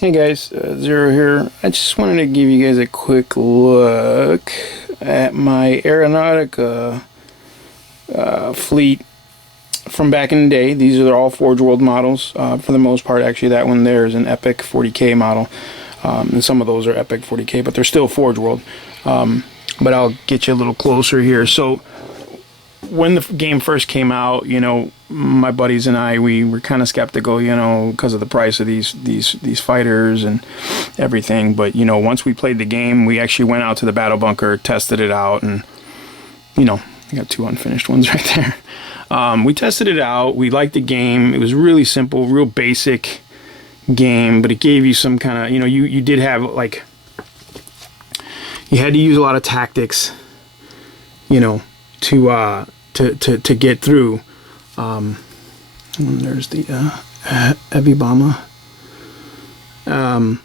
Hey guys, Zero here. I just wanted to give you guys a quick look at my Aeronautica fleet from back in the day. These are all Forge World models for the most part. Actually, that one there is an Epic 40K model, and some of those are Epic 40K, but they're still Forge World. But I'll get you a little closer here. So when the game first came out, you know, my buddies and I, we were kind of skeptical, you know, because of the price of these fighters and everything. But, you know, once we played the game, we actually went out to the battle bunker, tested it out, and, you know, I got two unfinished ones right there. We tested it out. We liked the game. It was really simple, real basic game, but it gave you some kind of, you know, you did have, like, you had to use a lot of tactics, you know, to get through. And there's the heavy bomber. You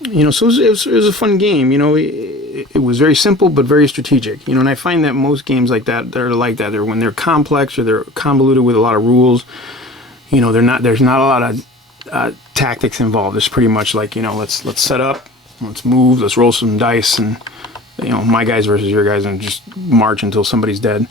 know, so it was a fun game. You know, it was very simple but very strategic. You know, and I find that most games like that, they're like that. They're when they're complex or they're convoluted with a lot of rules. You know, there's not a lot of tactics involved. It's pretty much like, you know, let's set up, let's move, let's roll some dice, and, you know, my guys versus your guys, and just march until somebody's dead.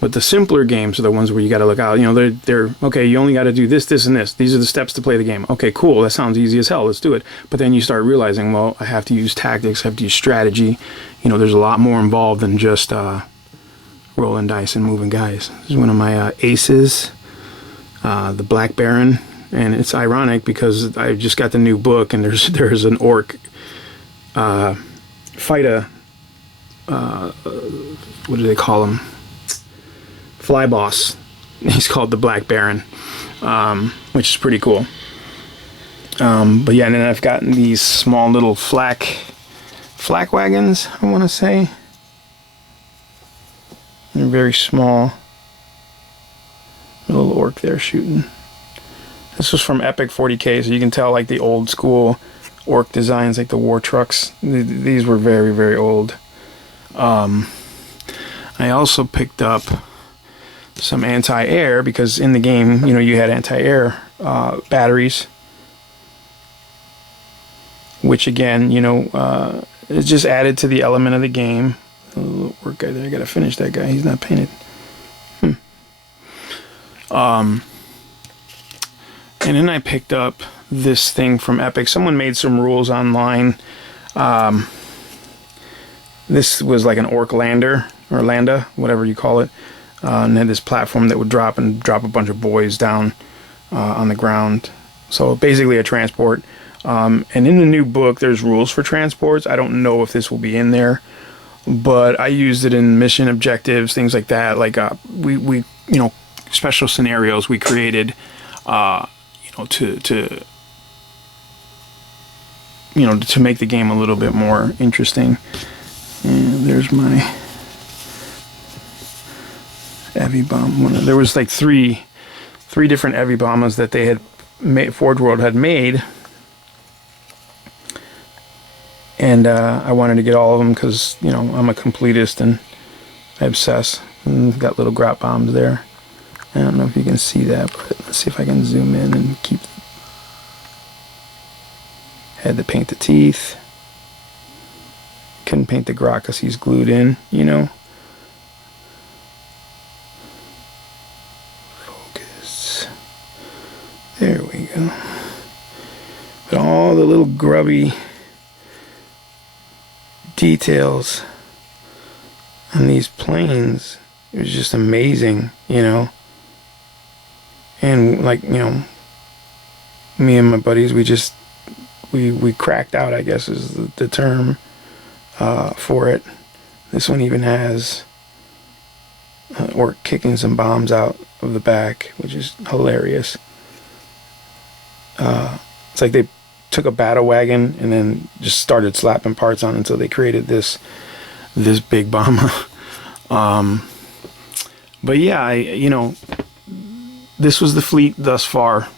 But the simpler games are the ones where you got to look out. You know, they're okay. You only got to do this, this, and this. These are the steps to play the game. Okay, cool. That sounds easy as hell. Let's do it. But then you start realizing, well, I have to use tactics. I have to use strategy. You know, there's a lot more involved than just rolling dice and moving guys. This is one of my aces, the Black Baron, and it's ironic because I just got the new book, and there's an orc fighter. What do they call him? Fly boss. He's called the Black Baron, which is pretty cool. But yeah, and then I've gotten these small little flak wagons, I want to say. They're very small. A little orc there shooting. This was from Epic 40K, so you can tell like the old school orc designs, like the war trucks. These were very, very old. I also picked up some anti-air, because in the game, you know, you had anti-air batteries, which again, you know, it just added to the element of the game. A little work guy there. I gotta finish that guy. He's not painted. And then I picked up this thing from Epic. Someone made some rules online. This was like an orc lander, or landa, whatever you call it. And had this platform that would drop a bunch of boys down on the ground. So basically a transport. And in the new book, there's rules for transports. I don't know if this will be in there, but I used it in mission objectives, things like that. Like we you know, special scenarios we created, you know, to you know, to make the game a little bit more interesting. And there's my heavy bomb. There was like three different heavy bombers that they had made, Forge World had made, and I wanted to get all of them because, you know, I'm a completist and I obsess. And got little grot bombs there. I don't know if you can see that, but let's see if I can zoom in and keep. Had to paint the teeth. Couldn't paint the grot because he's glued in, you know. There we go. But all the little grubby details on these planes, it was just amazing, you know. And like, you know, me and my buddies, we cracked out, I guess is the term for it. This one even has orc kicking some bombs out of the back, which is hilarious. It's like they took a battle wagon and then just started slapping parts on until they created this big bomber. But yeah, you know, this was the fleet thus far,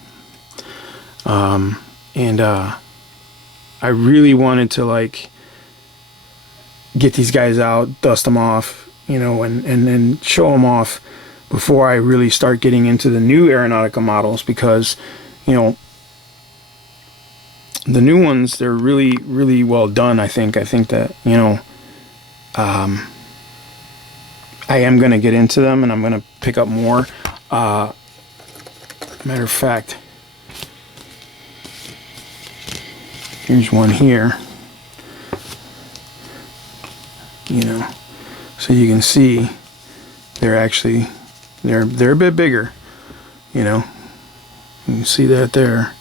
and I really wanted to like get these guys out, dust them off, you know, and then show them off before I really start getting into the new Aeronautica models, because, you know, the new ones, they're really, really well done. I think that, you know, I am going to get into them, and I'm going to pick up more. Matter of fact, here's one here, you know, so you can see they're actually, they're a bit bigger, you know, you can see that there.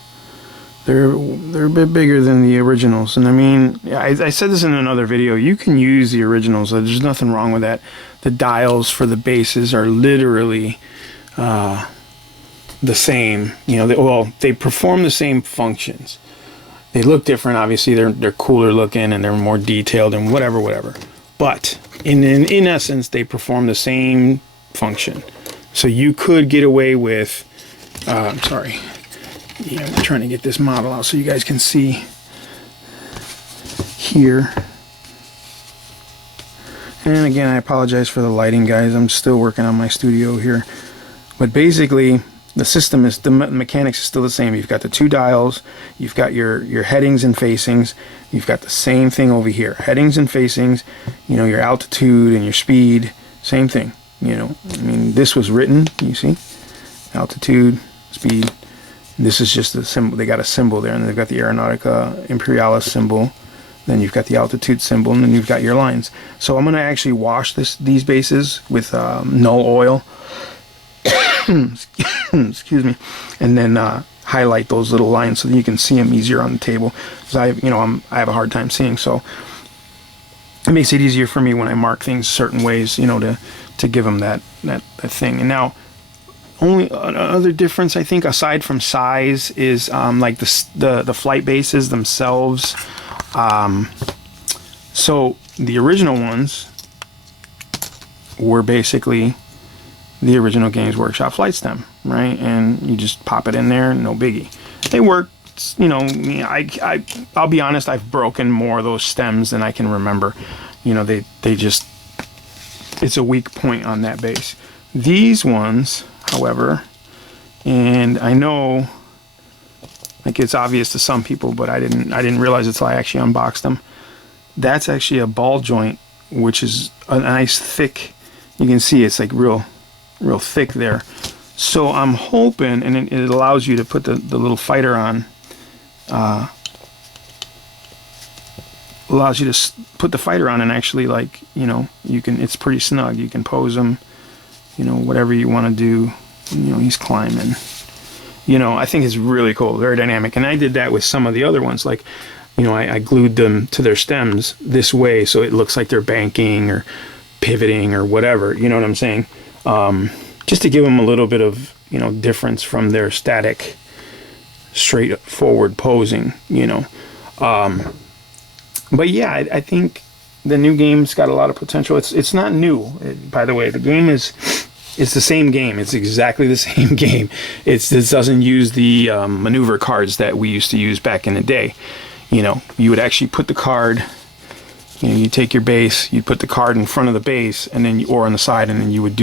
They're a bit bigger than the originals. And I mean, I said this in another video, you can use the originals, there's nothing wrong with that. The dials for the bases are literally the same, you know, they perform the same functions. They look different, obviously, they're cooler looking and they're more detailed and whatever. But in essence, they perform the same function. So you could get away with, I'm sorry. Yeah, I'm trying to get this model out so you guys can see here. And again, I apologize for the lighting, guys. I'm still working on my studio here. But basically, the system is, the mechanics is still the same. You've got the two dials, you've got your headings and facings, you've got the same thing over here. Headings and facings, you know, your altitude and your speed, same thing. You know, I mean, this was written, you see, altitude, speed. This is just the symbol. They got a symbol there, and they've got the Aeronautica Imperialis symbol. Then you've got the altitude symbol, and then you've got your lines. So I'm going to actually wash these bases with null oil. Excuse me, and then highlight those little lines so that you can see them easier on the table. Because I have a hard time seeing, so it makes it easier for me when I mark things certain ways, you know, to give them that thing. And now, only other difference I think aside from size is like the flight bases themselves. So the original ones were basically the original Games Workshop flight stem, right? And you just pop it in there, no biggie. They work, you know. I'll be honest, I've broken more of those stems than I can remember. You know, they just, it's a weak point on that base. These ones, however, and I know, like, it's obvious to some people, but I didn't realize it until I actually unboxed them. That's actually a ball joint, which is a nice thick. You can see it's like real thick there. So I'm hoping, and it allows you to put the little fighter on. Allows you to put the fighter on and actually, like, you know, you can. It's pretty snug. You can pose them. You know, whatever you want to do. You know, he's climbing. You know, I think it's really cool, very dynamic. And I did that with some of the other ones. Like, you know, I glued them to their stems this way so it looks like they're banking or pivoting or whatever. You know what I'm saying? Just to give them a little bit of, you know, difference from their static, straightforward posing, you know. But yeah, I think the new game's got a lot of potential. It's not new, by the way. The game it's the same game. It's exactly the same game. This doesn't use the maneuver cards that we used to use back in the day. You know, you would actually put the card, you know, you take your base, you put the card in front of the base, and then or on the side, and then you would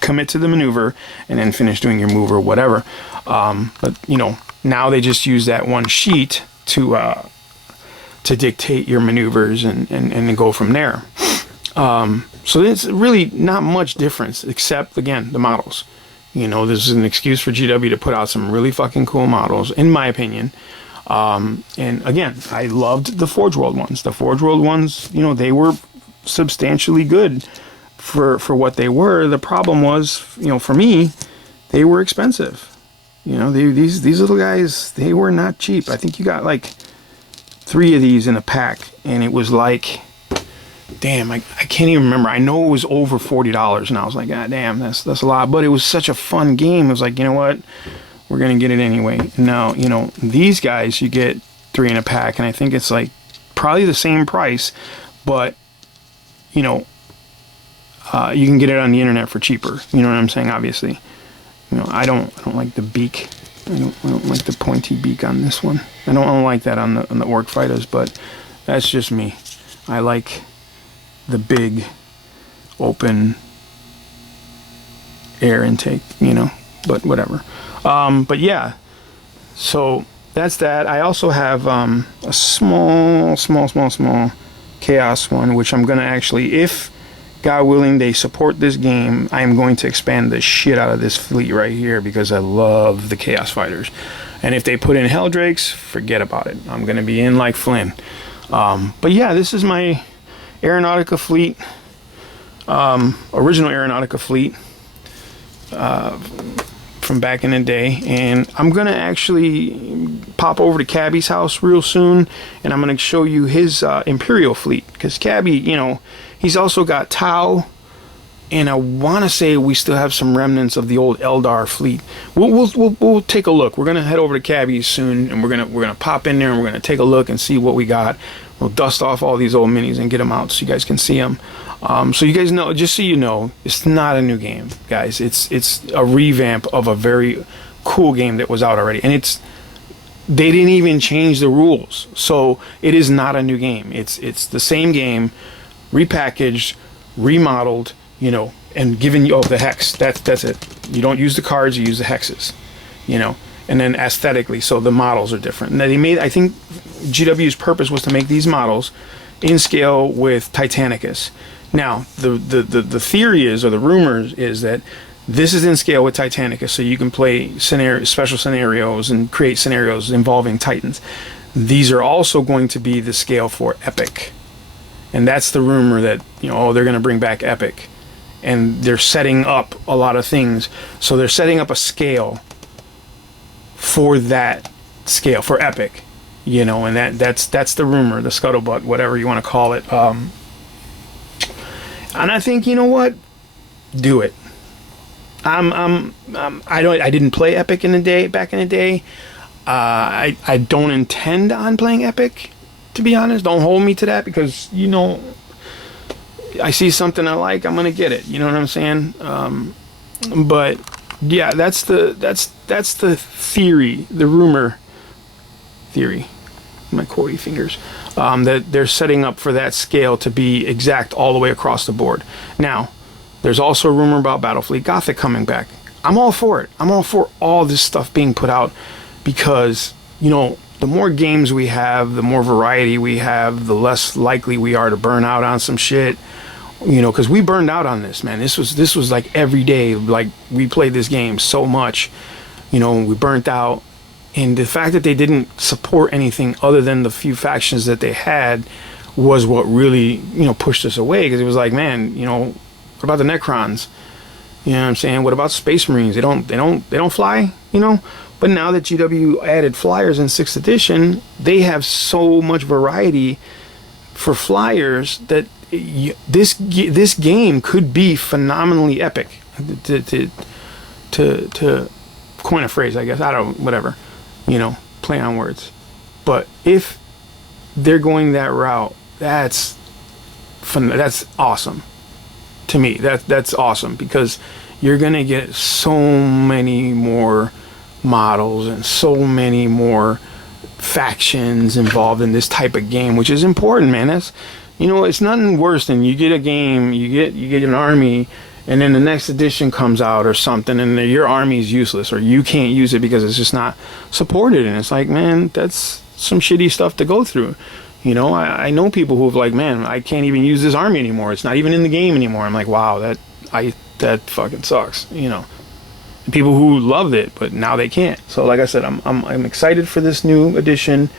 commit to the maneuver and then finish doing your move or whatever. But you know, now they just use that one sheet to dictate your maneuvers and go from there. So there's really not much difference, except, again, the models. You know, this is an excuse for GW to put out some really fucking cool models, in my opinion. And again, I loved the Forge World ones. The Forge World ones, you know, they were substantially good for what they were. The problem was, you know, for me, they were expensive. You know, these little guys, they were not cheap. I think you got like 3 of these in a pack, and it was like, damn, I can't even remember. I know it was over $40, and I was like, God damn, that's a lot. But it was such a fun game. It was like, you know what, we're gonna get it anyway. And now, you know, these guys, you get 3 in a pack, and I think it's like probably the same price, but you know, you can get it on the internet for cheaper. You know what I'm saying? Obviously, you know, I don't like the beak. I don't like the pointy beak on this one. I don't like that on the Ork fighters, but that's just me. I like the big open air intake, you know, but whatever. But yeah, so that's that. I also have a small Chaos one, which I'm gonna actually, if God willing they support this game, I am going to expand the shit out of this fleet right here because I love the Chaos Fighters. And if they put in Hell Drakes, forget about it. I'm gonna be in like Flynn. But yeah, this is my Aeronautica fleet, original Aeronautica fleet from back in the day, and I'm gonna actually pop over to Cabbie's house real soon, and I'm gonna show you his Imperial fleet, because Cabbie, you know, he's also got Tau, and I want to say we still have some remnants of the old Eldar fleet. We'll take a look. We're gonna head over to Cabbie's soon, and we're gonna pop in there and we're gonna take a look and see what we got. We'll dust off all these old minis and get them out so you guys can see them. So you guys know, just so you know, it's not a new game, guys. It's a revamp of a very cool game that was out already, and they didn't even change the rules, so it is not a new game. It's the same game, repackaged, remodeled, you know, and given you the hex. That's it. You don't use the cards, you use the hexes, you know, and then aesthetically, so the models are different. Now I think GW's purpose was to make these models in scale with Titanicus. Now, the theory is, or the rumors is, that this is in scale with Titanicus, so you can play special scenarios and create scenarios involving Titans. These are also going to be the scale for Epic. And that's the rumor that, you know, oh, they're going to bring back Epic. And they're setting up a lot of things. So they're setting up a scale for that scale, for Epic. You know, and that's the rumor, the scuttlebutt, whatever you want to call it. And I think, you know what? Do it. I didn't play Epic back in the day. I don't intend on playing Epic, to be honest. Don't hold me to that, because, you know, I see something I like, I'm gonna get it. You know what I'm saying? But yeah, that's the theory, the rumor theory. My quotey fingers. That they're setting up for that scale to be exact all the way across the board. Now, there's also a rumor about Battlefleet Gothic coming back. I'm all for it. I'm all for all this stuff being put out, because, you know, the more games we have, the more variety we have, the less likely we are to burn out on some shit. You know, because we burned out on this, man. This was like every day. Like, we played this game so much, you know, we burnt out. And the fact that they didn't support anything other than the few factions that they had was what really, you know, pushed us away. Because it was like, man, you know, what about the Necrons? You know what I'm saying? What about Space Marines? They don't fly, you know? But now that GW added flyers in 6th edition, they have so much variety for flyers that this game could be phenomenally epic. To coin a phrase, I guess. I don't, whatever. You know, play on words. But if they're going that route, that's awesome to me. That's awesome, because you're gonna get so many more models and so many more factions involved in this type of game, which is important, man. That's, you know, it's nothing worse than you get a game, you get an army, and then the next edition comes out or something, and your army is useless, or you can't use it because it's just not supported. And it's like, man, that's some shitty stuff to go through. You know, I know people who've like, man, I can't even use this army anymore. It's not even in the game anymore. I'm like, wow, that fucking sucks. You know, and people who loved it, but now they can't. So, like I said, I'm excited for this new edition,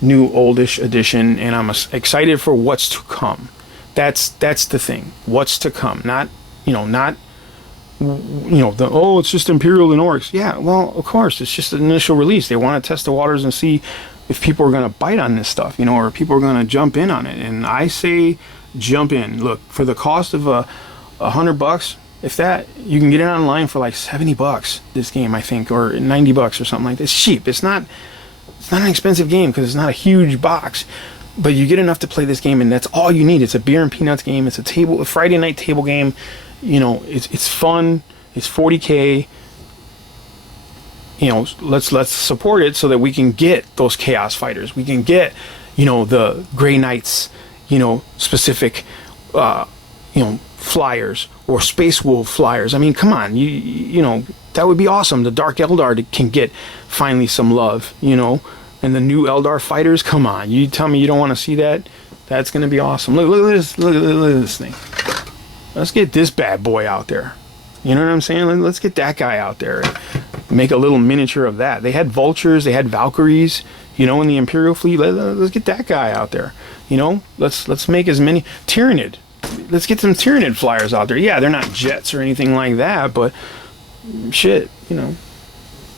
new oldish edition, and I'm excited for what's to come. That's the thing. What's to come? Not it's just Imperial and Orks. Yeah, well, of course, it's just an initial release. They want to test the waters and see if people are going to bite on this stuff, you know, or people are going to jump in on it. And I say jump in. Look, for the cost of $100, if that, you can get it online for like $70 this game, I think, or $90 or something like that. It's cheap. It's not an expensive game because it's not a huge box. But you get enough to play this game, and that's all you need. It's a beer and peanuts game. It's a Friday night table game. You know, it's fun. It's 40K. You know, let's support it so that we can get those Chaos Fighters. We can get, you know, the Grey Knights, you know, specific, flyers or Space Wolf flyers. I mean, come on, you know, that would be awesome. The Dark Eldar can get finally some love, you know, and the new Eldar fighters. Come on, you tell me you don't want to see that? That's gonna be awesome. Look at this, look at this thing. Let's get this bad boy out there. You know what I'm saying? Let's get that guy out there and make a little miniature of that. They had vultures, they had Valkyries, you know, in the Imperial fleet. Let's get that guy out there. You know, let's make as many Tyranid. Let's get some Tyranid flyers out there. Yeah, they're not jets or anything like that, but shit, you know,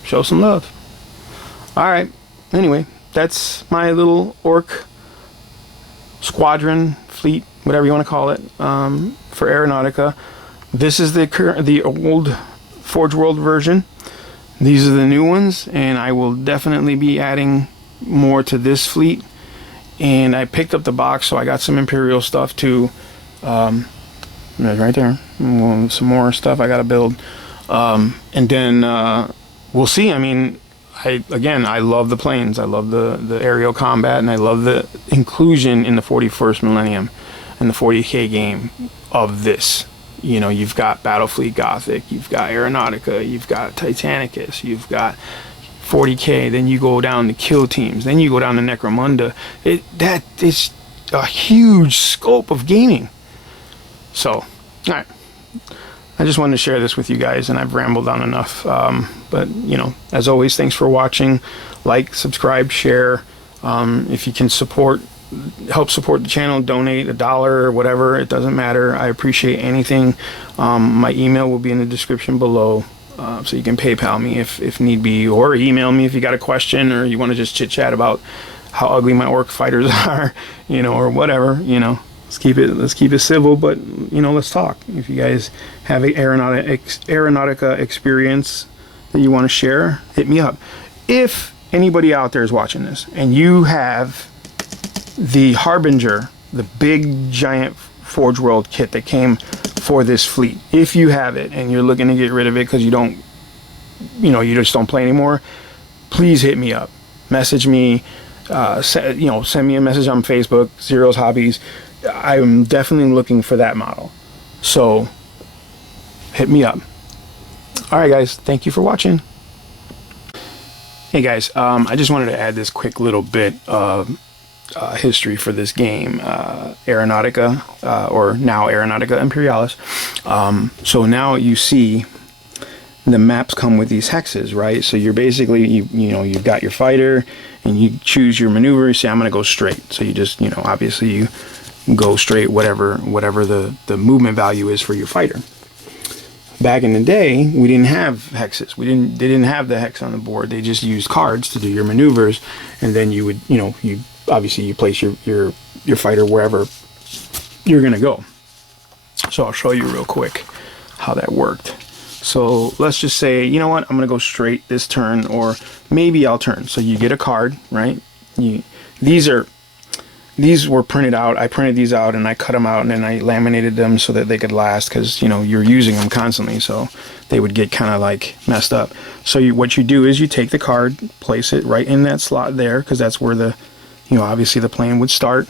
show some love. All right. Anyway, that's my little Ork Squadron fleet, whatever you want to call it, for Aeronautica. This is the old Forge World version. These are the new ones, and I will definitely be adding more to this fleet. And I picked up the box, so I got some Imperial stuff too. Right there. Some more stuff I got to build. And then we'll see. I mean, I love the planes. I love the aerial combat, and I love the inclusion in the 41st Millennium and the 40K game of this. You know, you've got Battlefleet Gothic, you've got Aeronautica, you've got Titanicus, you've got 40K, then you go down to Kill Teams, then you go down to Necromunda. That is a huge scope of gaming. So, all right. I just wanted to share this with you guys, and I've rambled on enough. But, you know, as always, thanks for watching. Like, subscribe, share. If you can help support the channel, donate $1 or whatever. It doesn't matter. I appreciate anything. My email will be in the description below. So you can PayPal me if need be, or email me if you got a question, or you want to just chit-chat about how ugly my Ork fighters are, you know, or whatever, you know. Let's keep it civil, but, you know, let's talk. If you guys have an Aeronautica experience that you want to share, hit me up. If anybody out there is watching this and you have the Harbinger, the big giant Forge World kit that came for this fleet, if you have it and you're looking to get rid of it because you just don't play anymore, please hit me up. Message me, send me a message on Facebook, Zero's Hobbies. I'm definitely looking for that model. So hit me up. All right, guys. Thank you for watching. Hey, guys. I just wanted to add this quick little bit of history for this game, Aeronautica, or now Aeronautica Imperialis. So now you see the maps come with these hexes, right? So you're basically, you've got your fighter, and you choose your maneuver. You say, I'm going to go straight. So you just, obviously you go straight, whatever the movement value is for your fighter. Back in the day, we didn't have hexes. They didn't have the hex on the board. They just used cards to do your maneuvers, and then you would, you place your fighter wherever you're gonna go. So I'll show you real quick how that worked. So let's just say, you know what, I'm gonna go straight this turn, or maybe I'll turn. So you get a card, right? These were printed out. I printed these out and I cut them out, and then I laminated them so that they could last, because you're using them constantly, so they would get kind of like messed up. So what you do is you take the card, place it right in that slot there, because that's where the obviously the plane would start.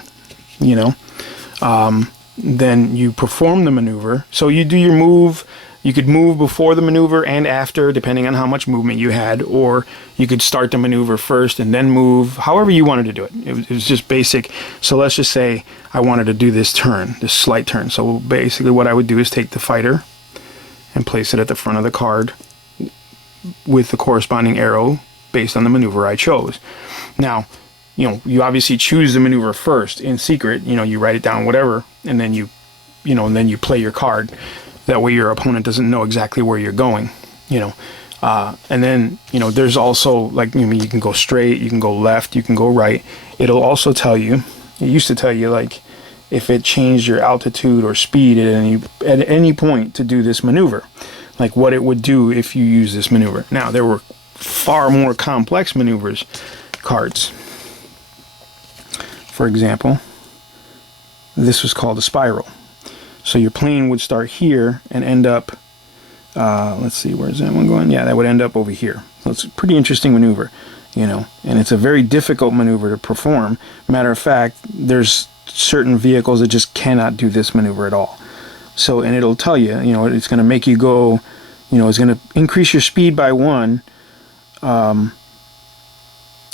Then you perform the maneuver. So you do your move. You could move before the maneuver and after, depending on how much movement you had, or you could start the maneuver first and then move, however you wanted to do it. It was just basic. So let's just say I wanted to do this turn, this slight turn. So basically what I would do is take the fighter and place it at the front of the card with the corresponding arrow based on the maneuver I chose. Now, you obviously choose the maneuver first in secret. You write it down, whatever, and then you play your card. That way your opponent doesn't know exactly where you're going, and then, there's also, like, you can go straight, you can go left, you can go right. It'll also tell you, it used to tell you, like, if it changed your altitude or speed at any point to do this maneuver, like what it would do if you use this maneuver. Now, there were far more complex maneuvers cards. For example, this was called a spiral. So your plane would start here and end up, let's see, where's that one going? Yeah, that would end up over here. So it's a pretty interesting maneuver, and it's a very difficult maneuver to perform. Matter of fact, there's certain vehicles that just cannot do this maneuver at all. So, and it'll tell you, you know, it's going to make you go, you know, it's going to increase your speed by 1. I'm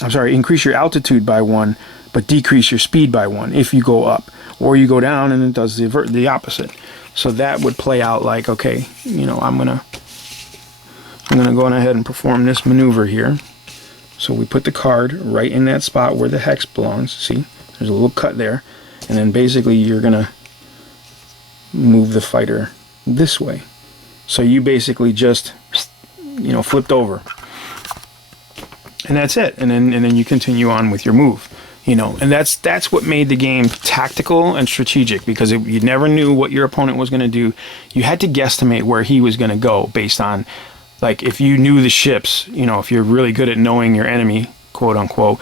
sorry, increase your altitude by 1, but decrease your speed by 1 if you go up, or you go down and it does the opposite. So that would play out like, okay, you know, I'm gonna go on ahead and perform this maneuver here. So we put the card right in that spot where the hex belongs. See, there's a little cut there, and then basically you're gonna move the fighter this way. So you basically just, you know, flipped over, and that's it. And then you continue on with your move, you know. And that's what made the game tactical and strategic, because you never knew what your opponent was going to do. You had to guesstimate where he was going to go based on, like, if you knew the ships, you know, if you're really good at knowing your enemy, quote unquote,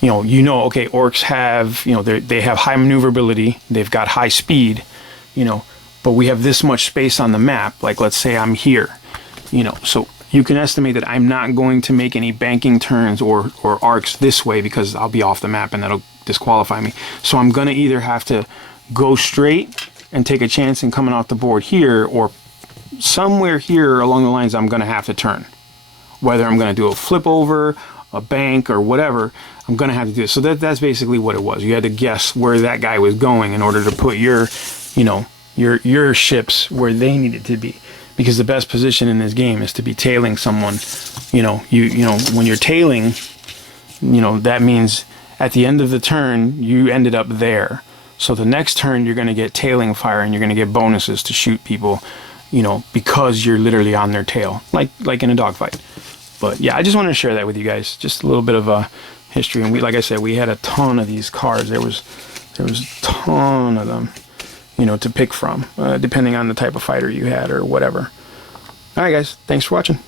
you know, okay, orcs have, you know, they have high maneuverability, they've got high speed, you know, but we have this much space on the map. Like, let's say I'm here, you know, so you can estimate that I'm not going to make any banking turns or arcs this way, because I'll be off the map and that'll disqualify me. So I'm going to either have to go straight and take a chance in coming off the board here, or somewhere here along the lines I'm going to have to turn. Whether I'm going to do a flip over, a bank, or whatever, I'm going to have to do it. So that's basically what it was. You had to guess where that guy was going in order to put your, you know, your ships where they needed to be. Because the best position in this game is to be tailing someone. You know, you know, when you're tailing, you know, that means at the end of the turn, you ended up there. So the next turn, you're going to get tailing fire, and you're going to get bonuses to shoot people, you know, because you're literally on their tail, like in a dogfight. But yeah, I just wanted to share that with you guys. Just a little bit of a history. And like I said, we had a ton of these cards. There was a ton of them, you know, to pick from, depending on the type of fighter you had or whatever. All right, guys, thanks for watching.